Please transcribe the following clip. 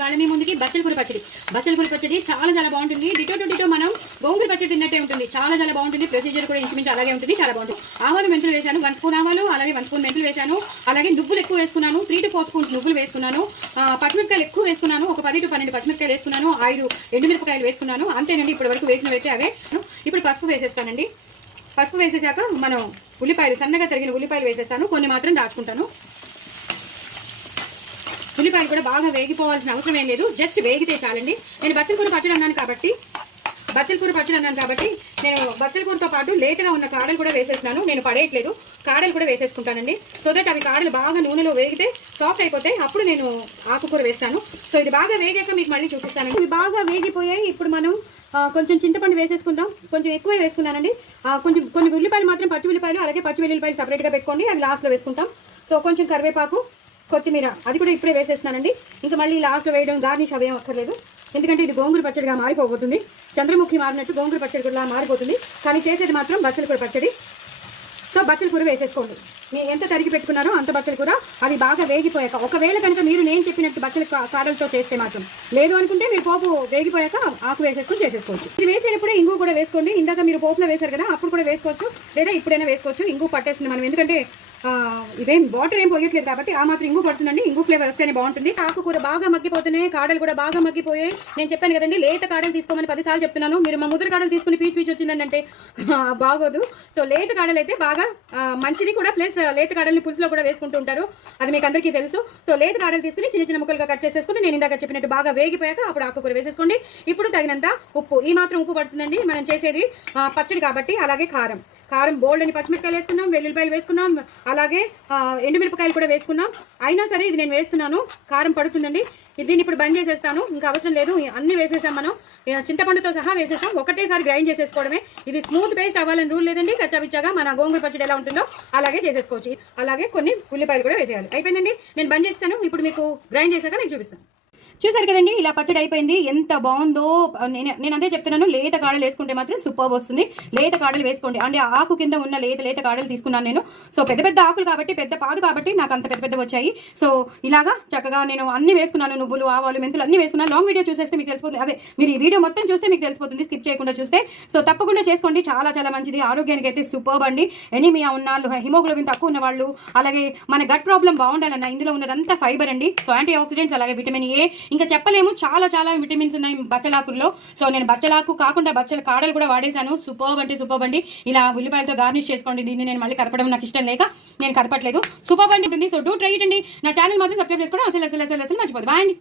ఇవాళ మీ ముందుకి బచ్చల కూర పచ్చడి చాలా బాగుంటుంది. డిటో మనం గోంగూర పచ్చడి తిన్నట్టే ఉంటుంది. చాలా బాగుంటుంది. ప్రొసీజర్ కూడా ఇంచుమించు అలాగే ఉంటుంది. చాలా బాగుంటుంది. ఆవాలు మెంతులు వేసాను, 1 స్పూన్ ఆవాలు, అలాగే 1 స్పూన్ మెంతులు వేసాను. అలాగే నువ్వులు ఎక్కువ వేసుకున్నాను, 3 to 4 స్పూన్స్ నువ్వులు వేసుకున్నాను. పచ్చిమిరపకాయలు ఎక్కువ వేసుకున్నాను, ఒక 10 to 12 పచ్చిమిరపకాయలు వేసుకున్నాను, 5 ఎండుమిరపకాయలు వేసుకున్నాను. అంతేనండి, ఇప్పటి వరకు వేసినవైతే అవే. ఇప్పుడు పసుపు వేసేస్తానండి. పసుపు వేసేసాక మనం ఉల్లిపాయలు, సన్నగా తరిగిన ఉల్లిపాయలు వేసేస్తాను. కొన్ని మాత్రం దాచుకుంటాను. ఉల్లిపాయలు కూడా బాగా వేగిపోవాల్సిన అవసరం ఏం లేదు, జస్ట్ వేగితే చాలండి. నేను బచ్చల కూర పచ్చడి అన్నాను కాబట్టి నేను బచ్చల కూరతో పాటు లేతగా ఉన్న కాడలు కూడా వేసేస్తున్నాను. నేను పడేయట్లేదు, కాడలు కూడా వేసేసుకుంటానండి. సో దట్ అవి కాడలు బాగా నూనెలో వేగితే సాఫ్ట్ అయిపోతాయి. అప్పుడు నేను ఆకుకూర వేస్తాను. సో ఇది బాగా వేగాక మీకు మళ్ళీ చూపిస్తానండి. ఇవి బాగా వేగిపోయాయి. ఇప్పుడు మనం కొంచెం చింతపండు వేసేసుకుందాం. కొంచెం ఎక్కువ వేసుకున్నానండి. కొన్ని ఉల్లిపాయలు మాత్రం, పచ్చి ఉల్లిపాయలు అలాగే పచ్చి వెల్లుల్లిపాయలు సపరేట్గా పెట్టుకోండి, అవి లాస్ట్లో వేసుకుంటాం. సో కొంచెం కరివేపాకు, కొత్తిమీర అది కూడా ఇప్పుడే వేసేస్తున్నానండి. ఇంకా మళ్ళీ లాస్ట్లో వేయడం, గార్నిష్ అవేం అక్కర్లేదు. ఎందుకంటే ఇది గోంగూర పచ్చడిగా మారిపోతుంది. చంద్రముఖి మారినట్టు గోంగూర పచ్చడి కూడా మారిపోతుంది. కానీ చేసేది మాత్రం బచ్చల కూర పచ్చడి. సో బచ్చల కూర వేసేసుకోండి. మీరు ఎంత తరిగి పెట్టుకున్నారో అంత బచ్చల కూర అది బాగా వేగిపోయాక, ఒకవేళ కనుక మీరు నేను చెప్పినట్టు బచ్చల కాడలతో చేస్తే మాత్రం, లేదు అనుకుంటే మీరు పోపు వేగిపోయాక ఆకు వేసేసుకొని చేసేసుకోవచ్చు. ఇది వేసేటప్పుడే ఇంగు కూడా వేసుకోండి. ఇందాక మీరు పోపులో వేశారు కదా, అప్పుడు కూడా వేసుకోవచ్చు, లేదా ఇప్పుడైనా వేసుకోవచ్చు. ఇంగు పట్టేస్తుంది మనం, ఎందుకంటే ఇవేం వాటర్ ఏం పోయట్లేదు కాబట్టి ఆ మాత్రం ఇంగు పడుతుందండి. ఇంగు ఫ్లేవర్ వస్తేనే బాగుంటుంది. ఆకుకూర బాగా మగ్గిపోతున్నాయి, కాడలు కూడా బాగా మగ్గిపోయాయి. నేను చెప్పాను కదండి, లేత కాడలు తీసుకోమని 10 సార్లు చెప్తున్నాను. మీరు మా ముద్ర కాడలు తీసుకుని పీచు వచ్చిందండి అంటే బాగోదు. సో లేత కాడలు అయితే బాగా మంచిది కూడా, ప్లస్ లేత కాడల్ని పులుసులో కూడా వేసుకుంటూ ఉంటారు, అది మీకు అందరికీ తెలుసు. సో లేత కాడలు తీసుకుని చిన్న ముక్కలుగా కట్ చేసేసుకుని నేను ఇందాక చెప్పినట్టు బాగా వేగిపోయాక అప్పుడు ఆకుకూర వేసేసుకోండి. ఇప్పుడు తగినంత ఉప్పు, ఈ మాత్రం ఉప్పు పడుతుందండి. మనం చేసేది పచ్చడి కాబట్టి. అలాగే కారం బోల్డ్ అని పచ్చిమిరపకాయలు వేసుకున్నాం, వెల్లుల్లిపాయలు వేసుకున్నాం, అలాగే ఎండుమిరపకాయలు కూడా వేసుకున్నాం. అయినా సరే ఇది నేను వేస్తున్నాను, కారం పడుతుందండి. దీన్ని ఇప్పుడు బంద్ చేసేస్తాను, ఇంకా అవసరం లేదు. అన్నీ వేసేసాం, మనం చింతపండుతో సహా వేసేసాం. ఒకటేసారి గ్రైండ్ చేసేసుకోవడమే. ఇది స్మూత్ పేస్ట్ అవ్వాలని రూల్ లేదండి. కచ్చాపిచ్చాగా మన గోంగూర పచ్చడి ఎలా ఉంటుందో అలాగే చేసేసుకోవచ్చు. అలాగే కొన్ని ఉల్లిపాయలు కూడా వేసేయాలి. అయిపోయిందండి, నేను బంద్ చేస్తాను. ఇప్పుడు మీకు గ్రైండ్ చేశాక నేను చూపిస్తాను. చూసారు కదండి, ఇలా పచ్చడి అయిపోయింది. ఎంత బాగుందో. నేను అదే చెప్తున్నాను, లేత కాడలు వేసుకుంటే మాత్రం సూపర్ వస్తుంది. లేత కాడలు వేసుకోండి. అంటే ఆకు కింద ఉన్న లేత కాడలు తీసుకున్నాను నేను. సో పెద్ద ఆకులు కాబట్టి, పెద్ద పాదు కాబట్టి నాకు అంత పెద్ద వచ్చాయి. సో ఇలాగా చక్కగా నేను అన్ని వేసుకున్నాను, నువ్వులు, ఆవాలు, మెంతులు అన్ని వేసుకున్నాను. లాంగ్ వీడియో చూసేస్తే మీకు తెలిసిపోతుంది. అదే మీరు ఈ వీడియో మొత్తం చూస్తే మీకు తెలిసిపోతుంది, స్కిప్ చేయకుండా చూస్తే. సో తప్పకుండా చేసుకోండి, చాలా మంచిది. ఆరోగ్యానికి అయితే సూపర్ అండి. ఎనీమియా ఉన్న వాళ్ళు, హిమోగ్లోబిన్ తక్కువ ఉన్న వాళ్ళు, అలాగే మన గట్ ప్రాబ్లం బాగుండాలన్న ఇందులో ఉన్నదంతా ఫైబర్ అండి. సో యాంటీ ఆక్సిడెంట్స్, అలాగే విటమిన్ ఏ, ఇంకా చెప్పలేము, చాలా విటమిన్స్ ఉన్నాయి బచ్చలాకుల్లో. సో నేను బచ్చలాకు కాకుండా బచ్చల కాడలు కూడా వాడేశాను. సూపర్ అండి. ఇలా ఉల్లిపాయలతో గార్నిష్ చేసుకోండి. దీన్ని నేను మళ్ళీ కదపడం నాకు ఇష్టం లేక నేను కదపట్లేదు. సూపర్ అండి ఉంటుంది. సో డూ ట్రై ఇట్ అండి. నా ఛానల్ మాత్రం సబ్స్క్రైబ్ చేసుకోవడం అసలు మర్చిపోదు. బాయ్ అండి.